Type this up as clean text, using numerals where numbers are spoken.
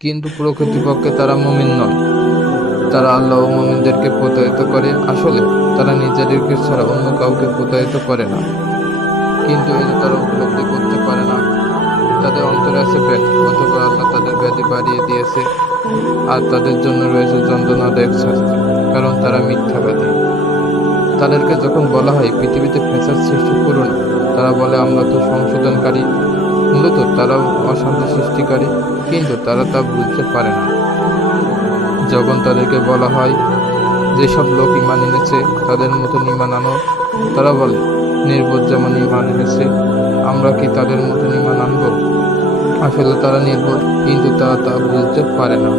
কিন্তু প্রকৃতপক্ষে তারা মুমিন নয়। তারা আল্লাহ ও মুমিনদেরকে প্রতারিত করে। আসলে তারা নিজেদেরকে ছাড়া অন্য কাউকে প্রতারিত করে না, কিন্তু এটা তারা উপলব্ধি করতে পারে না। তাদের অন্তরে আছে ব্যাধি, অথবা আল্লাহ তাদের ব্যাধি বাড়িয়ে দিয়েছে, আর তাদের জন্য রয়েছে যন্ত্রণাদায়ক শাস্তি, কারণ তারা মিথ্যাবাদী। তাদেরকে যখন বলা হয় পৃথিবীতে ফ্যাসাদ সৃষ্টি করো না, তারা বলে আমরা তো সংশোধনকারী। মূলত তারাও অশান্তি সৃষ্টিকারী, কিন্তু তারা তা বুঝতে পারে না। যখন তাদেরকে বলা হয় যেসব লোক ঈমান এনেছে তাদের মতন ঈমান আনো, তারা বলে নির্বোধ যেমন ঈমান এনেছে, আমরা কি তাদের মতন ঈমান আনবো? আসলে তারা নির্বোধ, কিন্তু তারা তা বুঝতে পারে না।